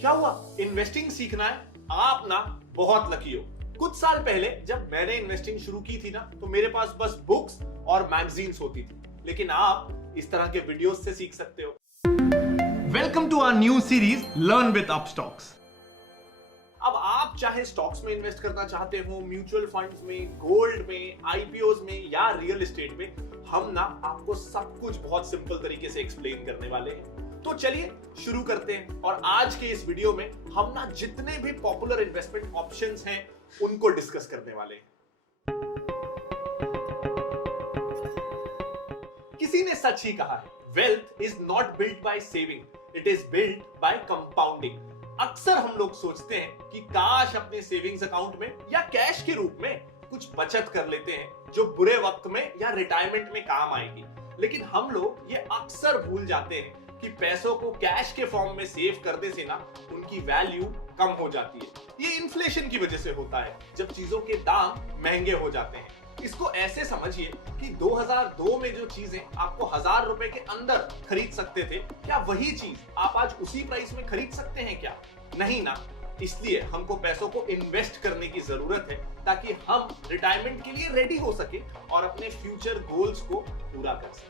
क्या हुआ? इन्वेस्टिंग सीखना है? आप ना बहुत लकी हो। कुछ साल पहले जब मैंने इन्वेस्टिंग शुरू की थी ना, तो मेरे पास बस बुक्स और मैगजीन्स होती थी, लेकिन आप इस तरह के वीडियोस से सीख सकते हो। Welcome to our new series learn with Upstox. अब आप चाहे स्टॉक्स में इन्वेस्ट करना चाहते हो, म्यूचुअल फंड्स में, गोल्ड में, आईपीओज में या रियल एस्टेट में, हम ना आपको सब कुछ बहुत सिंपल तरीके से एक्सप्लेन करने वाले हैं। तो चलिए शुरू करते हैं। और आज के इस वीडियो में हम ना जितने भी पॉपुलर इन्वेस्टमेंट ऑप्शंस हैं उनको डिस्कस करने वाले हैं। किसी ने सच ही कहा है, wealth is not built by saving, it is built by compounding. अक्सर हम लोग सोचते हैं कि काश अपने सेविंग्स अकाउंट में या कैश के रूप में कुछ बचत कर लेते हैं जो बुरे वक्त में या रिटायरमेंट में काम आएगी, लेकिन हम लोग ये अक्सर भूल जाते हैं कि पैसों को कैश के फॉर्म में सेव करने से ना उनकी वैल्यू कम हो जाती है। ये इन्फ्लेशन की वजह से होता है, जब चीजों के दाम महंगे हो जाते हैं। इसको ऐसे समझिए कि 2002 में जो चीजें आपको 1000 रुपए के अंदर खरीद सकते थे, क्या वही चीज आप आज उसी प्राइस में खरीद सकते हैं क्या? नहीं ना। इसलिए हमको पैसों को इन्वेस्ट करने की जरूरत है ताकि हम रिटायरमेंट के लिए रेडी हो सके और अपने फ्यूचर गोल्स को पूरा कर सके।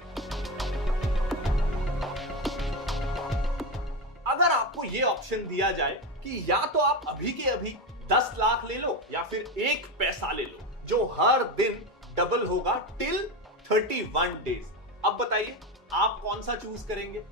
अगर आपको यह ऑप्शन दिया जाए कि या तो आप अभी के अभी 10 लाख ले लो या फिर 1 पैसा ले लो जो हर दिन डबल होगा टिल 31 डेज, अब बताइए आप कौन सा चूज करेंगे?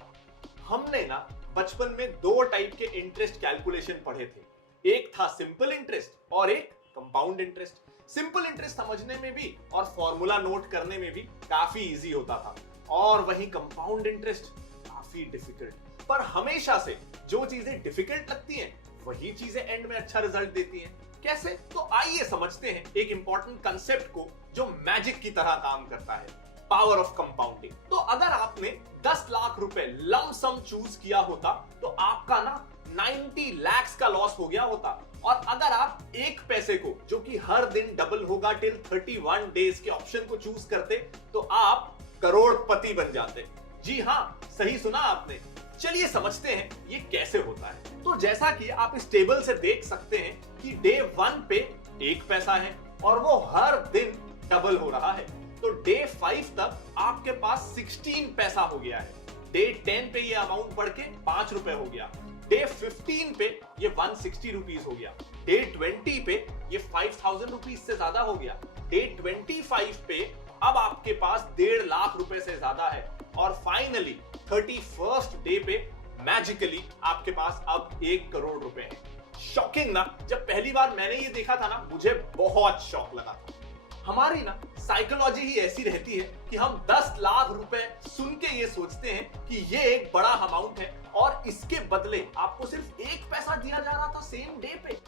हमने ना बचपन में 2 टाइप के इंटरेस्ट कैलकुलेशन पढ़े थे, एक था सिंपल इंटरेस्ट और एक कंपाउंड इंटरेस्ट। सिंपल इंटरेस्ट समझने में भी और फॉर्मूला नोट करने में भी काफी इजी होता था, और वहीं कंपाउंड इंटरेस्ट काफी डिफिकल्ट। पर हमेशा से जो चीजें डिफिकल्ट लगती हैं वही चीजें एंड में अच्छा रिजल्ट देती हैं। कैसे? तो आइए समझते हैं एक इंपॉर्टेंट कंसेप्ट को जो मैजिक की तरह काम करता है, पावर ऑफ कंपाउंडिंग। तो अगर आपने 10 लाख रुपए लम सम चूज किया होता तो आपका ना 90 लाख का लॉस हो गया होता, और अगर आप 1 पैसे को जो कि हर दिन डबल होगा टिल 31 डेज के ऑप्शन को चूज करते तो आप करोड़पति बन जाते। जी हां, सही सुना आपने। चलिए समझते हैं ये कैसे होता है। तो जैसा कि आप इस टेबल से देख सकते हैं कि डे 1 पे 1 पैसा है और वो हर दिन डबल हो रहा है, तो डे 5 तक आपके पास 16 पैसा हो गया है। डे 10 पे ये अमाउंट बढ़ के 5 रुपए हो गया। डे 15 पे ये 160 रुपीज हो गया। डे 20 पे ये 5000 रुपीज से ज्यादा हो गया। डे 25 पे अब आपके पास 1.5 लाख रुपए से ज्यादा है, और फाइनली 31st डे पे मैजिकली आपके पास अब 1 करोड़ रुपए हैं। शॉकिंग ना? जब पहली बार मैंने ये देखा था ना, मुझे बहुत शॉक लगा था। हमारी ना साइकोलॉजी ही ऐसी रहती है कि हम 10 लाख रुपए सुन के ये सोचते हैं कि ये एक बड़ा अमाउंट है और इसके बदले आपको सिर्फ 1 पैसा दिया जा रहा था सेम डे पे।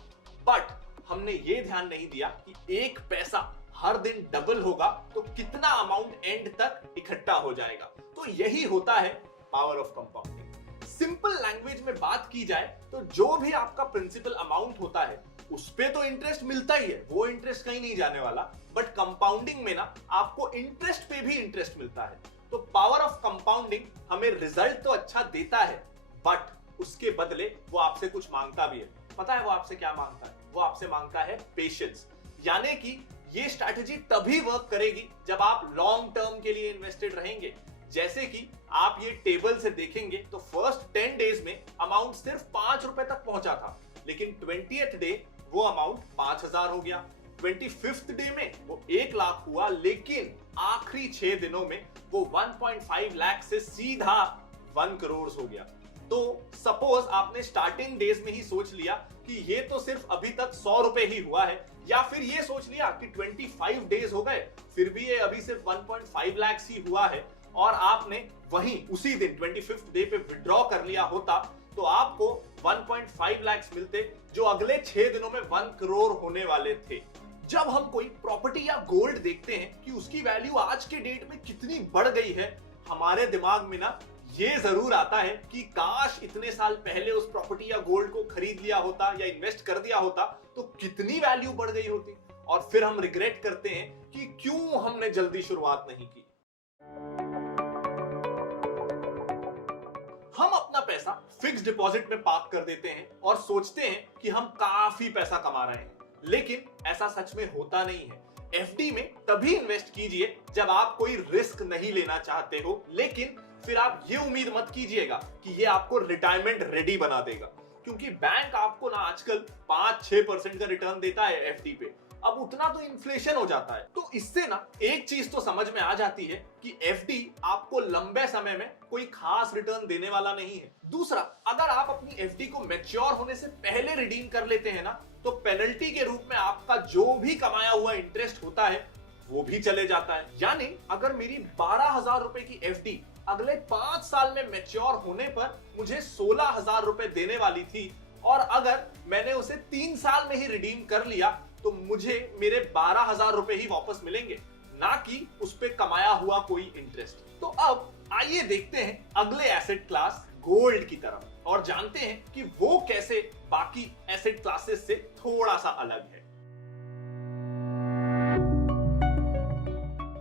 बट हमने ये ध्यान नहीं दिया कि 1 पैसा हर दिन डबल होगा तो कितना अमाउंट एंड तक इकट्ठा हो जाएगा। तो यही होता है power of compounding. Simple language में बात की जाए तो जो भी आपका प्रिंसिपल अमाउंट होता है उस पे तो इंटरेस्ट मिलता ही है, वो इंटरेस्ट कहीं नहीं जाने वाला, बट कंपाउंडिंग में ना आपको इंटरेस्ट पे भी इंटरेस्ट मिलता है। तो पावर ऑफ कंपाउंडिंग हमें रिजल्ट तो अच्छा देता है, बट उसके बदले वो आपसे कुछ मांगता भी है। पता है वो आपसे क्या मांगता है? वो आपसे मांगता है पेशेंस। यानी कि ये स्ट्रैटेजी तभी वर्क करेगी जब आप लॉन्ग टर्म के लिए इन्वेस्टेड रहेंगे। जैसे कि आप ये टेबल से देखेंगे तो फर्स्ट 10 डेज में अमाउंट सिर्फ 5 रुपए तक पहुंचा था, लेकिन 20th डे वो अमाउंट 5000 हो गया। 25th डे में वो 1 लाख हुआ, लेकिन आखिरी 6 दिनों में वो 1.5 लाख से सीधा 1 करोड़ हो गया। तो सपोज आपने स्टार्टिंग डेज में ही सोच लिया कि ये तो सिर्फ अभी तक 100 रुपए ही हुआ है, या फिर ये सोच लिया कि 25 डेज हो गए फिर भी ये अभी सिर्फ 1.5 लाख ही हुआ है, और आपने वहीं उसी दिन 25th डे पे विड्रॉ कर लिया होता तो आपको 1.5 लाख मिलते जो अगले 6 दिनों में 1 करोड़ होने वाले थे। जब हम कोई प्रॉपर्टी या गोल्ड देखते हैं कि उसकी वैल्यू आज के डेट में कितनी बढ़ गई है, हमारे दिमाग में ना ये जरूर आता है कि काश इतने साल पहले उस प्रॉपर्टी या गोल्ड को खरीद लिया होता या इन्वेस्ट कर दिया होता तो कितनी वैल्यू बढ़ गई होती, और फिर हम रिग्रेट करते हैं कि क्यों हमने जल्दी शुरुआत नहीं की। हम अपना पैसा फिक्स डिपॉजिट में पार्क कर देते हैं और सोचते हैं कि हम काफी पैसा कमा रहे हैं, लेकिन ऐसा सच में होता नहीं है। एफडी में तभी इन्वेस्ट कीजिए जब आप कोई रिस्क नहीं लेना चाहते हो, लेकिन फिर आप ये उम्मीद मत कीजिएगा कि ये आपको रिटायरमेंट रेडी बना देगा, क्योंकि बैंक आपको ना आजकल 5-6% का रिटर्न देता है एफडी पे। अब उतना तो इन्फ्लेशन हो जाता है। तो इससे ना एक चीज तो समझ में आ जाती है कि एफडी आपको लंबे समय में कोई खास रिटर्न देने वाला नहीं है। दूसरा, अगर आप अपनी एफडी को मैच्योर होने से पहले रिडीम कर लेते हैं ना, तो पेनल्टी के रूप में आपका जो भी कमाया हुआ इंटरेस्ट होता है वो भी चले जाता है। यानी अगर मेरी 12,000 रुपए की एफडी अगले 5 साल में मैच्योर होने पर मुझे 16,000 रुपए देने वाली थी, और अगर मैंने उसे 3 साल में ही रिडीम कर लिया तो मुझे मेरे 12,000 रुपए ही वापस मिलेंगे, ना कि उस पे कमाया हुआ कोई इंटरेस्ट। तो अब आइए देखते हैं अगले एसेट क्लास गोल्ड की तरफ और जानते हैं कि वो कैसे बाकी एसेट क्लासेस से थोड़ा सा अलग है।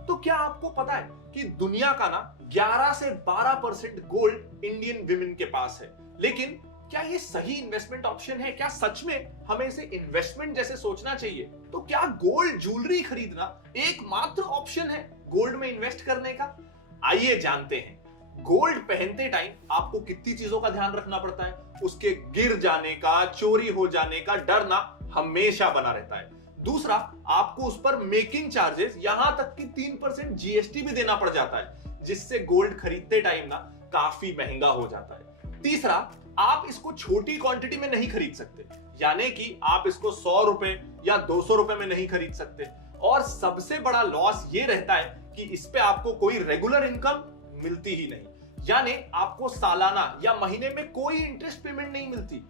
तो क्या आपको पता है कि दुनिया का ना 11 से 12% गोल्ड इंडियन विमेन के पास है, लेकिन क्या ये सही इन्वेस्टमेंट ऑप्शन है? क्या सच में हमें इसे इन्वेस्टमेंट जैसे सोचना चाहिए? तो क्या गोल्ड ज्वेलरी खरीदना एकमात्र ऑप्शन है गोल्ड में इन्वेस्ट करने का? आइए जानते हैं। गोल्ड पहनते टाइम आपको कितनी चीजों का ध्यान रखना पड़ता है। उसके गिर जाने का, चोरी हो जाने का डर ना हमेशा बना रहता है। दूसरा, आपको उस पर मेकिंग चार्जेस, यहां तक कि 3% जीएसटी भी देना पड़ जाता है, जिससे गोल्ड खरीदते टाइम ना काफी महंगा हो जाता है। तीसरा, आप इसको छोटी क्वांटिटी में नहीं खरीद सकते, यानी कि आप इसको 100 रुपए या 200 रुपए में नहीं खरीद सकते। और सबसे बड़ा लॉस ये रहता है कि इस पे आपको कोई रेगुलर इनकम मिलती ही नहीं, यानी आपको सालाना या महीने में कोई इंटरेस्ट पेमेंट नहीं मिलती।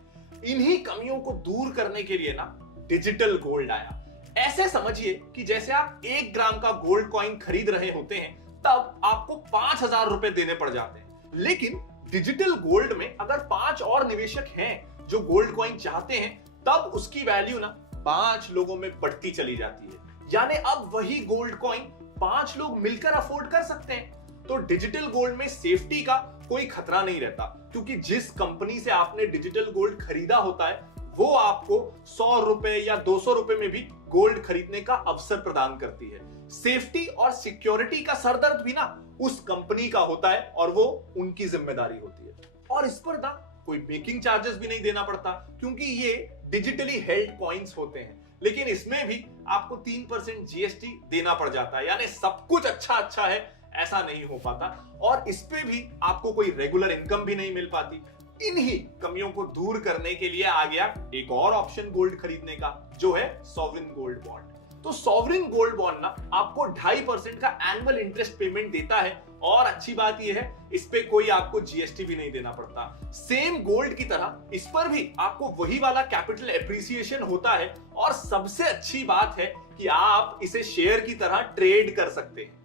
इन्हीं कमियों को दूर करने के लिए ना डिजिटल गोल्ड आया। ऐसे समझिए कि जैसे आप 1 ग्राम का गोल्ड कॉइन खरीद रहे होते हैं, तब आपको 5,000 रुपए देने पड़ जाते हैं। लेकिन डिजिटल गोल्ड में अगर 5 और निवेशक हैं जो गोल्ड कॉइन चाहते हैं, तब उसकी वैल्यू ना 5 लोगों में बढ़ती चली जाती है। यानी अब वही गोल्ड कॉइन 5 लोग मिलकर अफोर्ड कर सकते हैं। तो डिजिटल गोल्ड में सेफ्टी का कोई खतरा नहीं रहता, क्योंकि जिस कंपनी से आपने डिजिटल गोल्ड खरीदा होता है वो आपको 100 रुपए या 200 रुपए में भी गोल्ड खरीदने का अवसर प्रदान करती है। सेफ्टी और सिक्योरिटी का सरदर्द भी ना उस कंपनी का होता है और वो उनकी जिम्मेदारी होती है। और इस पर ना कोई मेकिंग चार्जेस भी नहीं देना पड़ता, क्योंकि ये डिजिटली हेल्ड कॉइन्स होते हैं। लेकिन इसमें भी आपको 3% जीएसटी देना पड़ जाता है, यानी सब कुछ अच्छा है ऐसा नहीं हो पाता। और इस पे भी आपको कोई रेगुलर इनकम भी नहीं मिल पाती। इन्हीं कमियों को दूर करने के लिए आ गया एक और ऑप्शन गोल्ड खरीदने का, जो है सॉवरिन गोल्ड बॉन्ड। तो सॉवरिन गोल्ड बॉन्ड ना आपको 2.5% का एनुअल इंटरेस्ट पेमेंट देता है, और अच्छी बात यह है इस पे कोई आपको जीएसटी भी नहीं देना पड़ता। सेम गोल्ड की तरह इस पर भी आपको वही वाला कैपिटल एप्रिसिएशन होता है, और सबसे अच्छी बात है कि आप इसे शेयर की तरह ट्रेड कर सकते हैं।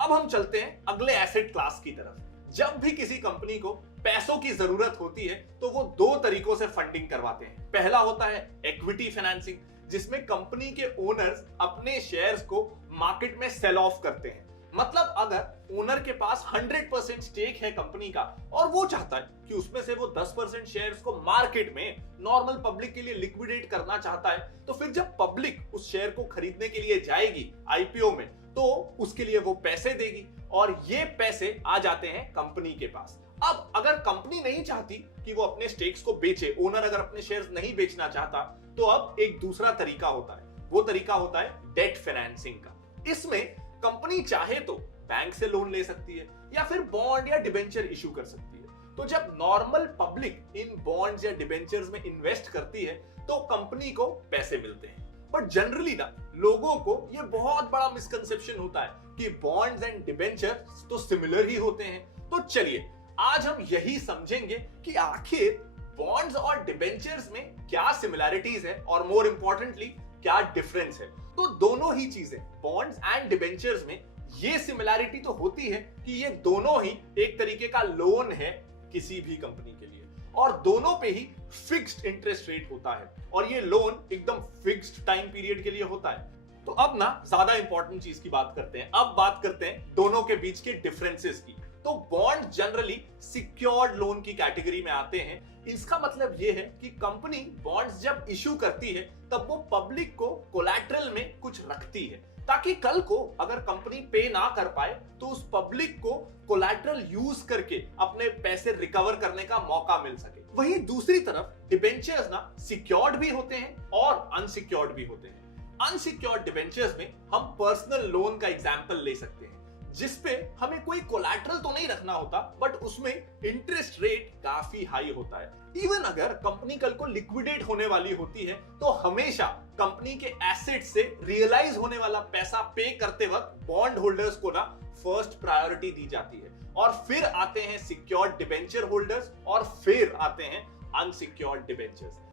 अब हम चलते हैं अगले एसेट क्लास की तरफ। जब भी किसी कंपनी को पैसों की जरूरत होती है तो वो 2 तरीकों से फंडिंग करवाते हैं। पहला होता है इक्विटी फाइनेंसिंग, जिसमें कंपनी के ओनर्स अपने शेयर्स को मार्केट में सेल ऑफ करते हैं। मतलब अगर ओनर के पास 100% स्टेक है कंपनी का और वो चाहता है कि उसमें से वो 10% शेयर्स को मार्केट में नॉर्मल पब्लिक के लिए लिक्विडेट करना चाहता है, तो फिर जब पब्लिक उस शेयर को खरीदने के लिए जाएगी आईपीओ में, तो उसके लिए वो पैसे देगी और ये पैसे आ जाते हैं कंपनी के पास। अब अगर कंपनी नहीं चाहती कि वो अपने स्टेक्स को बेचे, ओनर अगर अपने शेयर्स नहीं बेचना चाहता, तो अब एक दूसरा तरीका होता है। वो तरीका होता है डेट फाइनेंसिंग का। इसमें कंपनी चाहे तो बैंक से लोन ले सकती है या फिर बॉन्ड या डिबेंचर इशू कर सकती है। तो जब नॉर्मल पब्लिक इन बॉन्ड्स या डिबेंचर्स में इन्वेस्ट करती है तो कंपनी को पैसे मिलते हैं। बट जनरली ना लोगों को ये बहुत बड़ा मिसकंसेप्शन होता है कि बॉन्ड्स एंड डिबेंचर्स तो सिमिलर ही होते हैं। तो चलिए आज हम यही समझेंगे कि आखिर बॉन्ड्स और डिबेंचर्स में क्या सिमिलैरिटीज है और मोर इंपॉर्टेंटली क्या डिफरेंस है। तो दोनों ही चीजें, बॉन्ड्स एंड डिबेंचर्स में ये सिमिलैरिटी तो होती है कि ये दोनों ही एक तरीके का लोन है किसी भी कंपनी के लिए, और दोनों पे ही फिक्स्ड इंटरेस्ट रेट होता है, और ये लोन एकदम फिक्स्ड टाइम पीरियड के लिए होता है। तो अब ना ज्यादा इंपॉर्टेंट चीज की बात करते हैं। अब बात करते हैं दोनों के बीच के डिफरेंसेस की। तो बॉन्ड जनरली सिक्योर्ड लोन की कैटेगरी में आते हैं। इसका मतलब यह है कि कंपनी बॉन्ड्स जब इशू करती है तब वो पब्लिक को कोलैटरल में कुछ रखती है, ताकि कल को अगर कंपनी पे ना कर पाए तो उस पब्लिक को कोलैटरल यूज करके अपने पैसे रिकवर करने का मौका मिल सके। वहीं दूसरी तरफ डिबेंचर्स ना सिक्योर्ड भी होते हैं और अनसिक्योर्ड भी होते हैं। अनसिक्योर्ड डिबेंचर्स में हम पर्सनल लोन का एग्जांपल ले सकते हैं, जिसपे हमें कोई कोलैटरल तो नहीं रखना होता, बट उसमें इंटरेस्ट रेट काफी हाई होता है। इवन अगर कंपनी कल को लिक्विडेट होने वाली होती है तो हमेशा कंपनी के एसेट से रियलाइज होने वाला पैसा पे करते वक्त बॉन्ड होल्डर्स को ना फर्स्ट प्रायोरिटी दी जाती है, और फिर आते हैं सिक्योर्ड डिबेंचर होल्डर्स, और फिर आते हैं अनसिक्योर्ड डिबेंचर्स।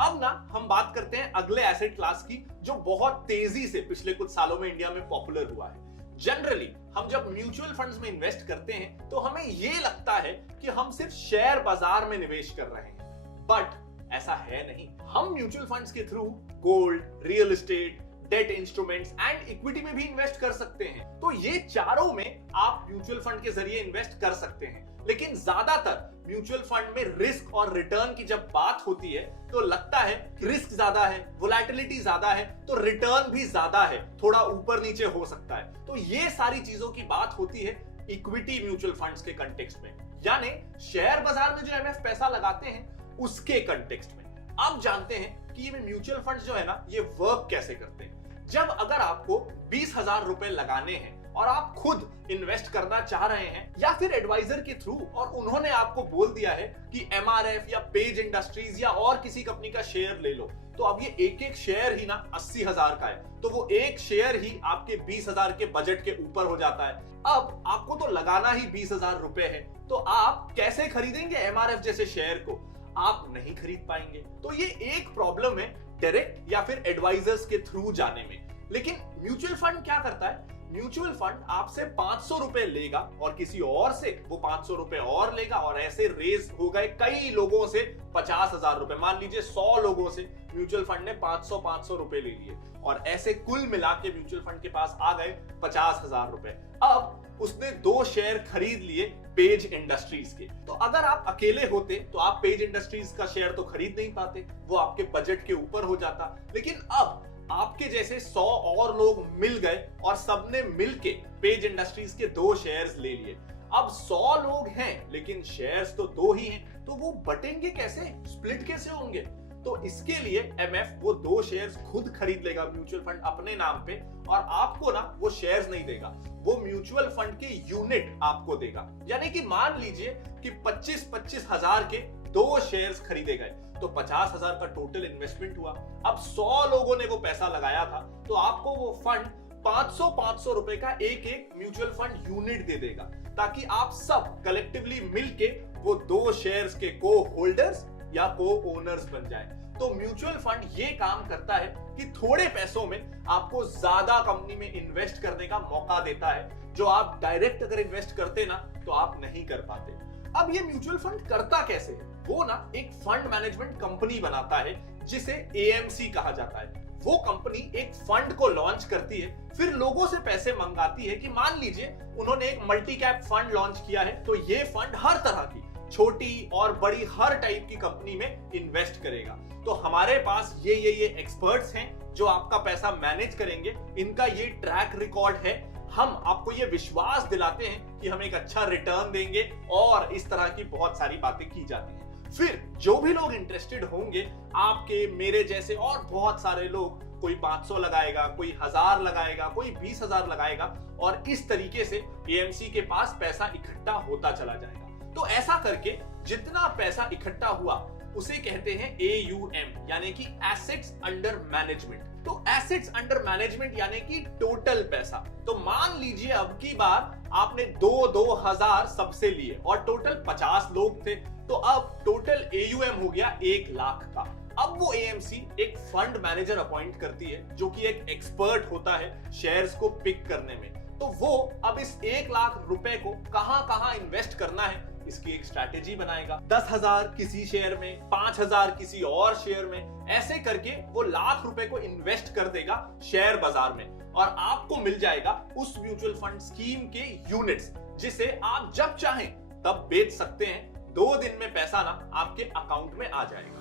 अब ना हम बात करते हैं अगले एसेट क्लास की, जो बहुत तेजी से पिछले कुछ सालों में इंडिया में पॉपुलर हुआ है। जनरली हम जब म्यूचुअल फंड्स में इन्वेस्ट करते हैं तो हमें यह लगता है कि हम सिर्फ शेयर बाजार में निवेश कर रहे हैं, बट ऐसा है नहीं। हम म्यूचुअल फंड्स के through gold, real estate, debt instruments and equity में भी इन्वेस्ट कर सकते हैं। तो ये चारों में आप म्यूचुअल फंड के जरिए इन्वेस्ट कर सकते हैं, लेकिन ज्यादातर म्यूचुअल फंड में रिस्क और रिटर्न की जब बात होती है तो लगता है रिस्क ज्यादा है, वोलेटिलिटी ज्यादा है, तो रिटर्न भी ज्यादा है, थोड़ा ऊपर नीचे हो सकता है। तो ये सारी चीजों की बात होती है इक्विटी म्यूचुअल फंड्स के कंटेक्स्ट में, यानी शेयर बाजार में जो एमएफ पैसा लगाते हैं उसके कंटेक्स्ट में। अब जानते हैं कि ये म्यूचुअल फंड्स जो है ना, ये वर्क कैसे करते हैं। जब अगर आपको 20,000 रुपए लगाने हैं और आप खुद इन्वेस्ट करना चाह रहे हैं, या फिर एडवाइजर के थ्रू, और उन्होंने आपको बोल दिया है कि एमआरएफ या पेज इंडस्ट्रीज या और किसी कंपनी का शेयर ले लो, तो अब ये एक एक शेयर ही ना 80,000 का है, तो वो एक शेयर ही आपके 20,000 के बजट के ऊपर हो जाता है। अब आपको तो लगाना ही 20,000 रुपए है, तो आप कैसे खरीदेंगे एमआरएफ जैसे शेयर को? आप नहीं खरीद पाएंगे। तो ये एक प्रॉब्लम है डायरेक्ट या फिर एडवाइजर्स के थ्रू जाने में। लेकिन म्यूचुअल फंड क्या करता है? म्यूचुअल फंड आपसे 500 रुपए लेगा और किसी और से वो 500 रुपए और लेगा, और ऐसे रेज हो गए कई लोगों से 50,000 रुपए। मान लीजिए 100 लोगों से म्यूचुअल फंड ने 500 रुपए ले लिए, और ऐसे कुल मिला के म्यूचुअल फंड के पास आ गए 50,000 रुपए। अब उसने 2 शेयर खरीद लिए पेज इंडस्ट्रीज के। तो अगर आप अकेले होते तो आप पेज इंडस्ट्रीज का शेयर तो खरीद नहीं पाते, वो आपके बजट के ऊपर हो जाता। लेकिन अब आपके जैसे 100 और लोग मिल गए और सबने मिलके पेज इंडस्ट्रीज के 2 शेयर्स ले लिए। अब 100 लोग हैं लेकिन शेयर्स तो 2 ही हैं, तो वो बटेंगे कैसे, स्प्लिट कैसे होंगे? तो इसके लिए एमएफ वो 2 शेयर्स खुद खरीद लेगा म्यूचुअल फंड अपने नाम पे, और आपको ना वो शेयर्स नहीं देगा, वो म्यूचुअल फंड के यूनिट आपको देगा। यानी कि मान लीजिए कि 25-25 हजार के 2 शेयर्स खरीदे गए, तो 50,000 का टोटल इन्वेस्टमेंट हुआ। अब 100 लोगों ने वो पैसा लगाया था, तो आपको वो फंड 500 रुपए का एक एक म्यूचुअल फंड यूनिट दे देगा, ताकि आप सब कलेक्टिवली मिलके वो 2 शेयर्स के को होल्डर्स या को ओनर्स बन जाए। तो म्यूचुअल फंड ये काम करता है कि थोड़े पैसों में आपको ज्यादा कंपनी में इन्वेस्ट करने का मौका देता है, जो आप डायरेक्ट अगर इन्वेस्ट करते ना तो आप नहीं कर पाते। अब ये म्यूचुअल फंड करता कैसे है? वो ना एक फंड मैनेजमेंट कंपनी बनाता है जिसे एएमसी कहा जाता है। वो कंपनी एक फंड को लॉन्च करती है, फिर लोगों से पैसे मंगाती है कि मान लीजिए उन्होंने एक मल्टी कैप फंड लॉन्च किया है, तो ये फंड हर तरह की छोटी और बड़ी हर टाइप की कंपनी में इन्वेस्ट करेगा। तो हमारे पास ये एक्सपर्ट्स हैं जो आपका पैसा मैनेज करेंगे, इनका ये ट्रैक रिकॉर्ड है। हम आपको ये विश्वास दिलाते हैं कि हम एक अच्छा रिटर्न देंगे, और इस तरह की बहुत सारी बातें की जाती हैं। फिर जो भी लोग इंटरेस्टेड होंगे, आपके मेरे जैसे और बहुत सारे लोग, कोई 500 लगाएगा, कोई 1000 लगाएगा, कोई 20,000 लगाएगा, और इस तरीके से एएमसी के पास पैसा इकट्ठा होता चला जाएगा। तो ऐसा करके जितना पैसा इकट्ठा हुआ उसे कहते हैं AUM, यानी कि एसेट्स अंडर मैनेजमेंट। तो एसेट्स अंडर मैनेजमेंट यानी कि टोटल पैसा। तो मान लीजिए अब की बार आपने 2,000 सबसे लिए और टोटल 50 लोग थे, तो अब टोटल AUM हो गया 1 लाख का। अब वो AMC एक फंड मैनेजर अपॉइंट करती है, जो कि एक एक्सपर्ट होता है शेयर्स को पिक करने में। तो वो अब इस 1 लाख रुपए को कहां कहां इन्वेस्ट करना है इसकी एक स्ट्रैटेजी बनाएगा। 10,000 किसी शेयर में, 5,000 किसी और शेयर में, ऐसे करके वो लाख रुपए को इन्वेस्ट कर देगा शेयर बाजार में और आपको मिल जाएगा उस म्यूचुअल फंड स्कीम के यूनिट्स, जिसे आप जब चाहें तब बेच सकते हैं। 2 दिन में पैसा ना आपके अकाउंट में आ जाएगा।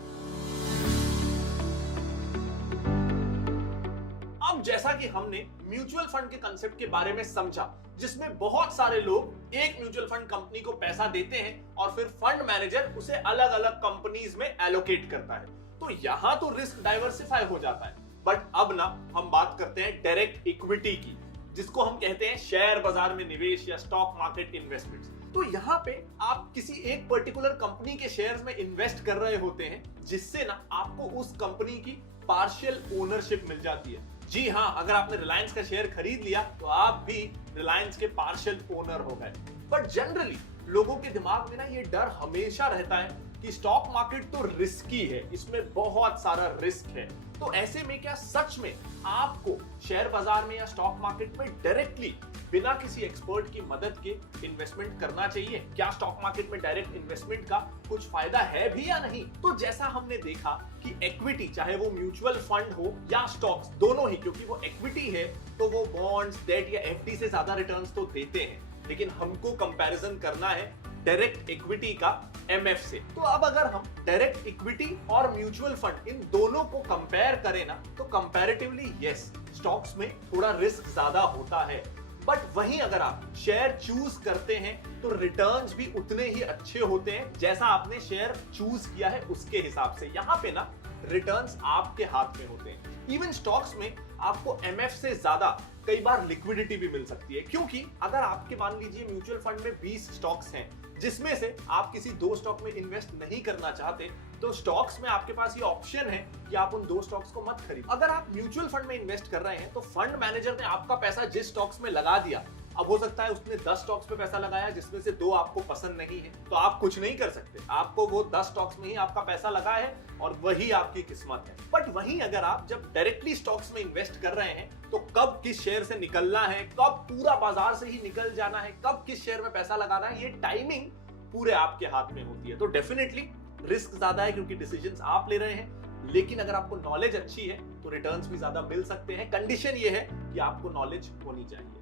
अब जैसा कि हमने म्यूचुअल फंड के कंसेप्ट के बारे में समझा, जिसमें बहुत सारे लोग एक म्यूचुअल फंड कंपनी को पैसा देते हैं और फिर फंड मैनेजर उसे अलग अलग कंपनीज में एलोकेट करता है, तो यहां तो रिस्क डाइवर्सिफाई हो जाता है। बट अब ना हम बात करते हैं डायरेक्ट इक्विटी की, जिसको हम कहते हैं शेयर बाजार में निवेश या स्टॉक मार्केट इन्वेस्टमेंट्स। तो यहाँ पे आप किसी एक पर्टिकुलर कंपनी के शेयर्स में इन्वेस्ट कर रहे होते हैं, जिससे ना आपको उस कंपनी की पार्शियल ओनरशिप मिल जाती है। जी हाँ, अगर आपने रिलायंस का शेयर खरीद लिया तो आप भी रिलायंस के पार्शियल ओनर हो गए। बट जनरली लोगों के दिमाग में ना ये डर हमेशा रहता है कि स्टॉक मार्केट तो रिस्की है, इसमें बहुत सारा रिस्क है। तो ऐसे में क्या सच में आपको शेयर बाजार में या स्टॉक मार्केट में डायरेक्टली बिना किसी एक्सपर्ट की मदद के इन्वेस्टमेंट करना चाहिए? क्या स्टॉक मार्केट में डायरेक्ट इन्वेस्टमेंट का कुछ फायदा है भी या नहीं? तो जैसा हमने देखा कि इक्विटी, चाहे वो म्यूचुअल फंड हो या स्टॉक्स, दोनों ही, क्योंकि वो इक्विटी है तो वो बॉन्ड्स, डेट या एफडी से ज्यादा रिटर्न्स तो देते हैं, लेकिन हमको कंपैरिजन करना है डायरेक्ट इक्विटी का एमएफ से। तो अब अगर हम डायरेक्ट इक्विटी और म्यूचुअल फंड इन दोनों को कंपेयर करें ना, तो कंपैरेटिवली यस, स्टॉक्स में थोड़ा रिस्क ज्यादा होता है। बट वहीं अगर आप शेयर चूज करते हैं तो रिटर्न्स भी उतने ही अच्छे होते हैं जैसा आपने शेयर चूज किया है उसके हिसाब से। यहाँ पे ना रिटर्न्स आपके हाथ में होते हैं। इवन स्टॉक्स में आपको एमएफ से ज्यादा कई बार लिक्विडिटी भी मिल सकती है, क्योंकि अगर आपके मान लीजिए म्यूचुअल फंड में 20 स्टॉक्स हैं, जिसमें से आप किसी 2 स्टॉक में इन्वेस्ट नहीं करना चाहते, तो स्टॉक्स में आपके पास ये ऑप्शन है कि आप उन 2 स्टॉक्स को मत खरीदो। अगर आप म्यूचुअल फंड में इन्वेस्ट कर रहे हैं तो फंड मैनेजर ने आपका पैसा जिस स्टॉक्स में लगा दिया, अब हो सकता है उसने 10 स्टॉक्स पे पैसा लगाया जिसमें से 2 आपको पसंद नहीं है, तो आप कुछ नहीं कर सकते। आपको वो 10 स्टॉक्स में ही आपका पैसा लगा है और वही आपकी किस्मत है। बट वहीं अगर आप जब डायरेक्टली स्टॉक्स में इन्वेस्ट कर रहे हैं, तो कब किस शेयर से निकलना है, कब पूरा बाजार से ही निकल जाना है, कब किस शेयर में पैसा लगाना है, ये टाइमिंग पूरे आपके हाथ में होती है। तो डेफिनेटली रिस्क ज्यादा है क्योंकि डिसीजंस आप ले रहे हैं, लेकिन अगर आपको नॉलेज अच्छी है तो रिटर्न्स भी ज्यादा मिल सकते हैं। कंडीशन ये है कि आपको नॉलेज होनी चाहिए।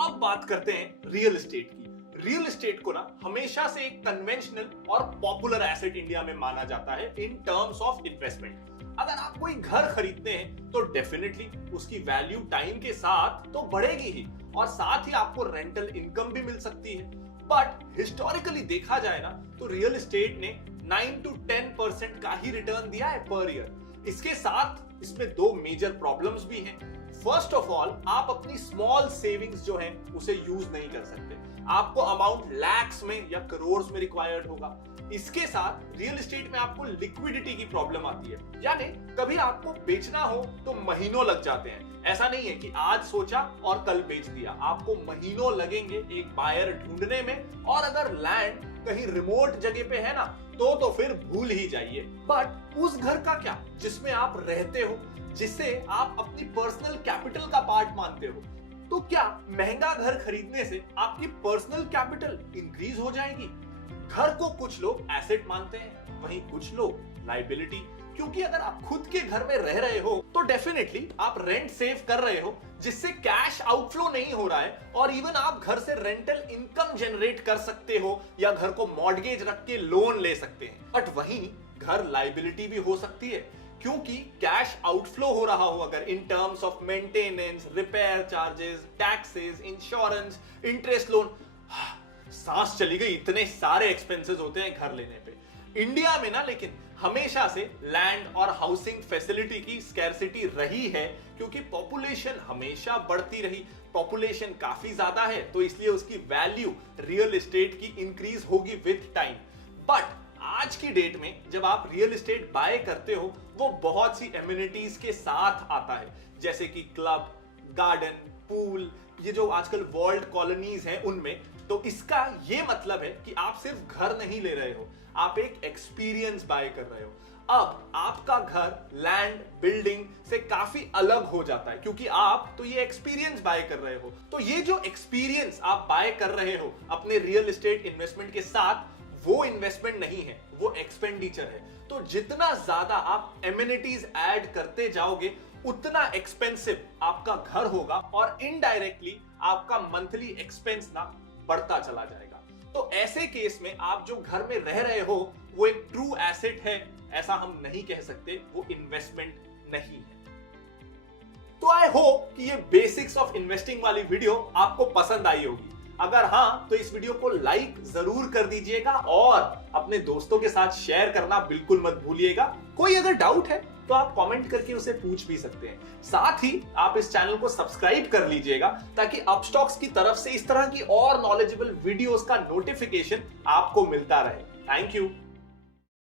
अब बात करते हैं रियल एस्टेट की। रियल एस्टेट को ना हमेशा से एक कन्वेंशनल और पॉपुलर एसेट इंडिया में माना जाता है इन टर्म्स ऑफ इन्वेस्टमेंट। अगर आप कोई घर खरीदते हैं तो डेफिनेटली उसकी वैल्यू टाइम के साथ तो बढ़ेगी ही, और साथ ही आपको रेंटल इनकम भी मिल सकती है। बट हिस्टोरिकली देखा जाए ना तो रियल एस्टेट ने 9 to 10% का ही रिटर्न दिया है पर ईयर। इसके साथ इसमें 2 मेजर प्रॉब्लम्स भी हैं। फर्स्ट ऑफ ऑल, आप अपनी स्मॉल सेविंग्स जो है उसे यूज नहीं कर सकते। आपको अमाउंट लैक्स में या करोड़ में रिक्वायर्ड होगा। इसके साथ रियल एस्टेट में आपको लिक्विडिटी की प्रॉब्लम आती है, यानी कभी आपको बेचना हो तो महीनों लग जाते हैं। ऐसा नहीं है कि आज सोचा और कल बेच दिया, आपको महीनों लगेंगे एक बायर ढूंढने में, और अगर लैंड कहीं रिमोट जगह पे है ना तो फिर भूल ही जाइए। बट उस घर का क्या जिसमें आप रहते हो, जिसे आप अपनी पर्सनल कैपिटल का पार्ट मानते हो, तो क्या महंगा घर खरीदने से आपकी पर्सनल कैपिटल इंक्रीज हो जाएगी? घर को कुछ लोग एसेट मानते हैं, वहीं कुछ लोग लायबिलिटी, क्योंकि अगर आप खुद के घर में रह रहे हो तो डेफिनेटली आप रेंट सेव कर रहे हो, जिससे कैश आउटफ्लो नहीं हो रहा है, और इवन आप घर से रेंटल इनकम जनरेट कर सकते हो या घर को मॉर्गेज रख के लोन ले सकते हैं। बट वहीं घर लायबिलिटी भी हो सकती है, क्योंकि कैश आउटफ्लो हो रहा हो अगर in terms of maintenance, repair charges, taxes, insurance, interest, loan. सांस चली गई, इतने सारे एक्सपेंसेस होते हैं घर लेने पे। इंडिया में ना लेकिन हमेशा से लैंड और हाउसिंग फैसिलिटी की स्कैर्सिटी रही है, क्योंकि पॉपुलेशन हमेशा बढ़ती रही। पॉपुलेशन काफी ज्यादा है तो इसलिए उसकी वैल्यू रियल एस्टेट की इंक्रीज होगी विद टाइम। बट आज की डेट में जब आप रियल एस्टेट बाय करते हो, वो बहुत सी एमिनिटीज के साथ आता है, जैसे कि क्लब, गार्डन, पूल, ये जो आजकल वर्ल्ड कॉलोनीज हैं उनमें। तो इसका ये मतलब है कि आप सिर्फ घर नहीं ले रहे हो, आप एक एक्सपीरियंस बाय कर रहे हो। अब आपका घर लैंड बिल्डिंग से काफी अलग हो जाता है, क्योंकि आप तो ये एक्सपीरियंस बाय कर रहे हो। तो ये जो एक्सपीरियंस आप बाय कर रहे हो अपने रियल एस्टेट इन्वेस्टमेंट के साथ, वो इन्वेस्टमेंट नहीं है, वो एक्सपेंडिचर है। तो जितना ज्यादा आप एमिनिटीज ऐड करते जाओगे उतना एक्सपेंसिव आपका घर होगा और इनडायरेक्टली आपका मंथली एक्सपेंस ना बढ़ता चला जाएगा। तो ऐसे केस में आप जो घर में रह रहे हो वो एक ट्रू एसेट है, ऐसा हम नहीं कह सकते, वो इन्वेस्टमेंट नहीं है। तो आई होप कि ये बेसिक्स ऑफ इन्वेस्टिंग वाली वीडियो आपको पसंद आई होगी। अगर हाँ तो इस वीडियो को लाइक जरूर कर दीजिएगा और अपने दोस्तों के साथ शेयर करना बिल्कुल मत भूलिएगा। कोई अगर डाउट है तो आप कमेंट करके उसे पूछ भी सकते हैं। साथ ही आप इस चैनल को सब्सक्राइब कर लीजिएगा ताकि अपस्टॉक्स की तरफ से इस तरह की और नॉलेजेबल वीडियोस का नोटिफिकेशन आपको मिलता रहे। Thank you.